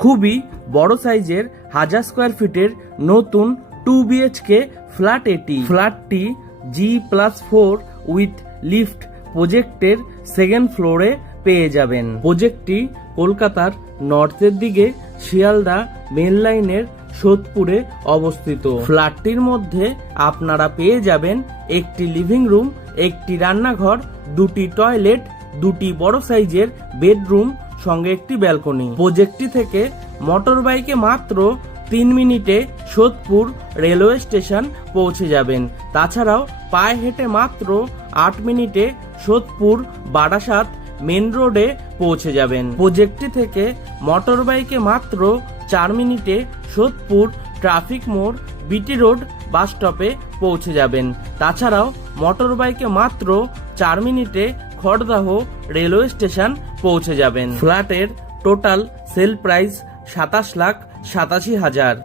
খুবই বড় সাইজের 1000 স্কোয়ার ফিটের নতুন 2 বিএইচকে ফ্ল্যাট এটি। ফ্ল্যাটটি G+4 উইথ লিফট প্রজেক্টের সেকেন্ড ফ্লোরে পেয়ে যাবেন। প্রজেক্টটি কলকাতার নর্থের দিকে শিয়ালদা মেন লাইনের সোদপুরে অবস্থিত। ফ্ল্যাটটির মধ্যে আপনারা পেয়ে যাবেন একটি লিভিং রুম, একটি রান্নাঘর, দুটি টয়লেট, দুটি বড় সাইজের বেডরুম, সঙ্গে একটি ব্যালকনি। প্রজেক্টটি থেকে মোটর বাইকে মাত্র 3 মিনিটে সোদপুর রেলওয়ে স্টেশন পৌঁছে যাবেন। তাছাড়াও পায়ে হেঁটে মাত্র 8 মিনিটে সোদপুর বারাসাত মেন রোডে পৌঁছে যাবেন। প্রজেক্টটি থেকে মোটর বাইকে মাত্র 4 মিনিটে সোদপুর ট্রাফিক মোড় বিটি রোড বাস স্টপে পৌঁছে যাবেন। তাছাড়াও মোটর বাইকে মাত্র 4 মিনিটে খড়দাহ রেলওয়ে স্টেশন পৌঁছে যাবেন। ফ্ল্যাটের টোটাল সেল প্রাইস 27,87,000।